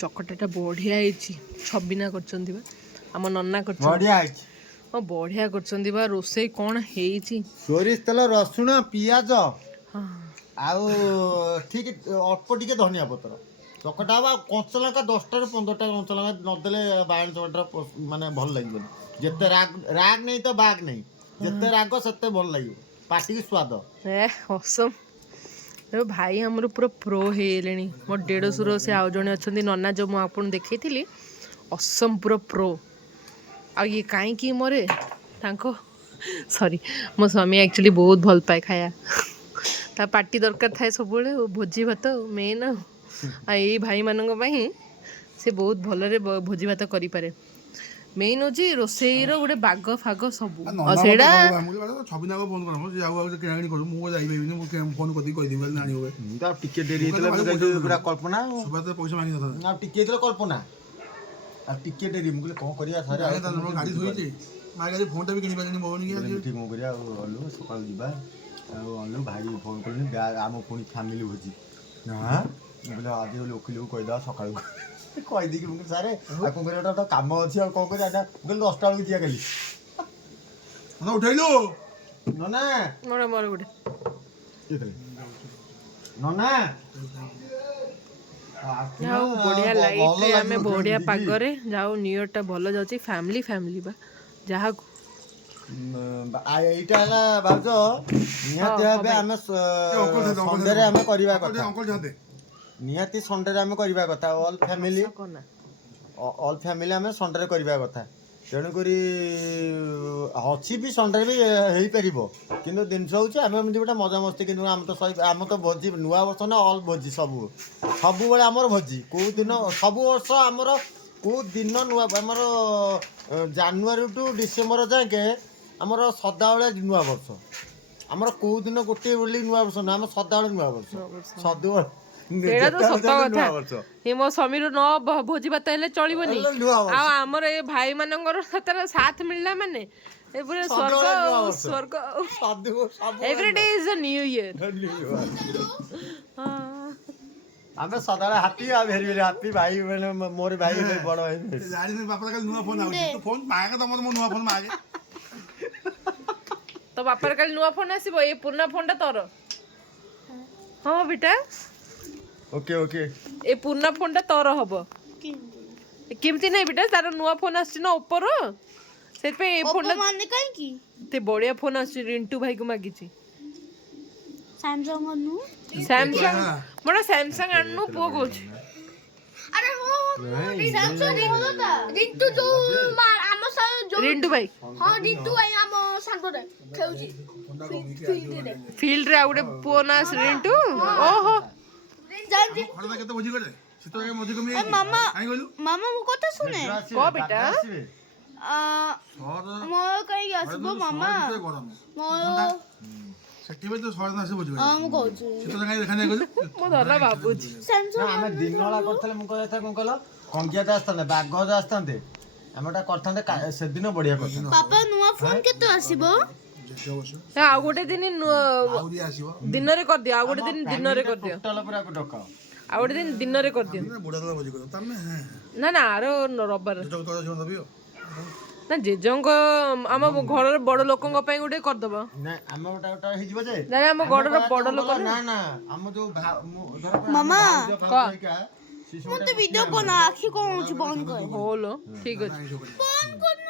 ଚକଟାଟା ବଢ଼ିଆ ହେଇଛି। ଛବିନା କରିଛନ୍ତି ବା, ଆମ ନନା କରିଛନ୍ତି। ବଢିଆ ହେଇଛି। ହଁ ବଢ଼ିଆ କରିଛନ୍ତି ବା। ରୋଷେଇ କ'ଣ ହେଇଛି? ସୋରିଷ ତେଲ, ରସୁଣ, ପିଆଜ ହଁ ଆଉ ଠିକ ଅଳ୍ପ ଟିକେ ଧନିଆ ପତ୍ର ଚକଟା ହବ। ଆଉ କଞ୍ଚା ଲଙ୍କା 10ଟାରୁ 15ଟା କଞ୍ଚା ଲଙ୍କା ନଦେଲେ ବାଇଗଣ ଚକଟା ମାନେ ଭଲ ଲାଗିବନି। ଯେତେ ରାଗ ନେଇ ତ ବାଗ ନେଇ, ଯେତେ ରାଗ ସେତେ ଭଲ ଲାଗିବ, ପାଟିକି ସ୍ୱାଦ। ଅସମ୍। ଏ ଭାଇ ଆମର ପୁରା ପ୍ରୋ ହେଇଗଲେଣି। ମୋ ଦେଢ଼ଶୁର ସେ ଆଉ ଜଣେ ଅଛନ୍ତି ନନା, ଯେଉଁ ମୁଁ ଆପଣଙ୍କୁ ଦେଖେଇଥିଲି, ଅସମ୍ ପୁରା ପ୍ରୋ। ଆଉ ଇଏ କାହିଁକି ମରେ ତାଙ୍କ ସରି, ମୋ ସ୍ୱାମୀ ଆକ୍ଚୁଆଲି ବହୁତ ଭଲ ପାଏ ଖାଇବା। ତା ପାର୍ଟି ଦରକାର ଥାଏ ସବୁବେଳେ, ଭୋଜି ଭାତ ମେନ୍। ଆଉ ଏଇ ଭାଇମାନଙ୍କ ପାଇଁ ସେ ବହୁତ ଭଲରେ ଭୋଜି ଭାତ କରିପାରେ। ମେନ୍ ହେଉଛି ରୋଷେଇର ଗୋଟେ ବାଗ ଫାଗ ସବୁ। ଆଉ ସେଇଟା ଟିକେ ଡେରି ହେଇଥିଲା କଳ୍ପନା, ଆଉ ଟିକେ ହେଇଥିଲା କଳ୍ପନା, ଆଉ ଟିକେ ଡେରି। ମୁଁ କହିଲି କ'ଣ କରିବା ସାର୍, ଗାଡ଼ି ଧୋଇଛି ଫୋନ୍ଟା ବି କିଣି ପାରିଲିନି। ଠିକ୍ କ'ଣ କରିବା, ଆଉ ଅଲୁ ସକାଳୁ ଯିବା। ଆଉ ଅଲୁ ଭାଇ ଫୋନ୍ କଲିନି, ଆମ ପୁଣି ଫ୍ୟାମିଲି ଭୋଜି ନା। ମୁଁ କହିଲି ଆଜି ଓକିଲକୁ କହିଦେବା ସକାଳୁ କହିଦେଇକି। ମୁଁ କହିଲି ସାର୍ ଆଉ କ'ଣ କରିବା, ଗୋଟେ କାମ ଅଛି, ଆଉ କ'ଣ କରିବା। ମୁଁ କହିଲି 10ଟା ବେଳକୁ ଯିବା କାଲି। ଉଠେଇଲୁ ନନା, ମୋର ଗୋଟେ ନନା ଯାଉ ବଢ଼ିଆ ଲାଇଟ୍ରେ ଆମେ ବଢ଼ିଆ ପାଗରେ ଯାଉ। ନ୍ୟୁ ଇୟର୍ଟା ଭଲ ଯାଉଛି। ଫ୍ୟାମିଲି ବା ଯାହାକୁ ଏଇଟା ହେଲା ଭାଉଜ, ନିହାତି ଭାବେ ଆମେ ସଣ୍ଡେରେ ଆମେ କରିବା କଥା। ନିହାତି ସଣ୍ଡେରେ ଆମେ କରିବା କଥା। ଅଲ୍ ଫ୍ୟାମିଲି ଆମେ ସଣ୍ଡେରେ କରିବା କଥା। ତେଣୁକରି ଅଛି ବି ସଣ୍ଡେରେ ବି ହେଇପାରିବ, କିନ୍ତୁ ଜିନିଷ ହେଉଛି ଆମେ ଏମିତି ଗୋଟେ ମଜାମସ୍ତି। କିନ୍ତୁ ଆମେ ତ ଭୋଜି, ନୂଆ ବର୍ଷ ନା ଅଲ୍ ଭୋଜି, ସବୁବେଳେ ଆମର ଭୋଜି। କେଉଁ ଦିନ ସବୁ ବର୍ଷ ଆମର କେଉଁ ଦିନ ନୂଆ, ଆମର ଜାନୁଆରୀ ଟୁ ଡିସେମ୍ବର ଯାକେ ଆମର ସଦାବେଳେ ନୂଆ ବର୍ଷ। ଆମର କେଉଁ ଦିନ ଗୋଟିଏ ବୋଲି ନୂଆ ବର୍ଷ ନୁହେଁ, ଆମର ସଦାବେଳେ ନୂଆ ବର୍ଷ। ସବୁବେଳେ ସେଇଟା ତ ସତ କଥା। ଏ ମୋ ସ୍ୱାମୀର ଭୋଜି ଭାତ ହେଲେ ଚଳିବନି। ଆଉ ଆମର ଏ ଭାଇମାନଙ୍କର ସତରେ ସାଥ ମିଳିଲା ମାନେ ଏ ପୁରା ସ୍ୱର୍ଗ ଏଭ୍ରିଡେ ଇଜ ଅ ନ୍ୟୁ ଇୟର। ଆମେ ସଦାବେଳେ ହାପି, ଆଉ ଭେରି ଭେରି ହାପି। ଭାଇ ମାନେ ମୋର ଭାଇ ବଡ଼ ଭାଇ। ତୋ ବାପାର କାଲି ନୂଆ ଫୋନ୍ ଆସିବ। ଏ ପୁରୁଣା ଫୋନ୍ଟା ତୋର। ହଁ ବେଟା, ଓକେ ଓକେ, ଏ ପୁରୁଣା ଫୋନ୍ଟା ତୋର ହବ। କେମିତି ନାହିଁ ବେଟା, ତାର ନୂଆ ଫୋନ୍ ଆସିଛି ନା ଓପୋର, ସେଥିପାଇଁ ଏ ଫୋନ୍ଟା ମାନେ କାହିଁକି ଏତେ ବଢ଼ିଆ ଫୋନ୍ ଆସିଛି। ରିଣ୍ଟୁ ଭାଇକୁ ମାଗିଛି। ସାମସଙ୍ଗ ବଡ଼ ସାମସଙ୍ଗ ଆଣୁନୁ, ପୁଅ କହୁଛି। ରିଣ୍ଟୁ ଭାଇ ଫିଲ୍ଡରେ ଆଉ ଗୋଟେ ପୁଅ ନା ରିଣ୍ଟୁ। ଓହୋ, ମାମା ମୋ କଥା ଶୁଣେ। କହ ବେଟା। ମୋର କାହିଁକି ଆସିବ ମାମା? ମୁଁ କହୁଛି ମୁଁ ଧନ ଭାବୁଛି ଆମେ ଦିନବେଳା କରିଥିଲେ। ମୁଁ କହିବା କ'ଣ କହିଲ, କଙ୍ଗିଆଟା ଆସିଥାନ୍ତେ, ବାଘଜ ଆସିଥାନ୍ତେ, ଆମେ ଏଟା କରିଥାନ୍ତେ ସେଦିନ ବଢିଆ କରିଥାନ୍ତେ। ପାପା ନୂଆ ଫୋନ୍ କେତେ ଆସିବ? ଆଉ ଗୋଟେ ଦିନ ଦିନରେ କରିଦିଅ। ଆଉ ଗୋଟେ ଦିନ ଦିନରେ କରିଦିଅ। ଆଉ ଗୋଟେ ଦିନ ଦିନରେ କରିଦିଅ। ନା ନା, ଆର ରବିବାର ନା, ଜେଜେଙ୍କ ଆମ ଘରର ବଡ ଲୋକଙ୍କ ପାଇଁ ଗୋଟେ କରିଦବ। ଆମ ହେଇଯିବ ଯେ, ଆମ ଘରର ବଡ ଲୋକ ନା ନା, ଆମ ଯୋଉ ମାମା ମତେ ଭିଡିଓ ବନା, ଆଖି କଣ ହଉଛି, ବନ୍ଦ କର। ହୋଲୋ, ଠିକ ଅଛି। ବନ୍ଦ କର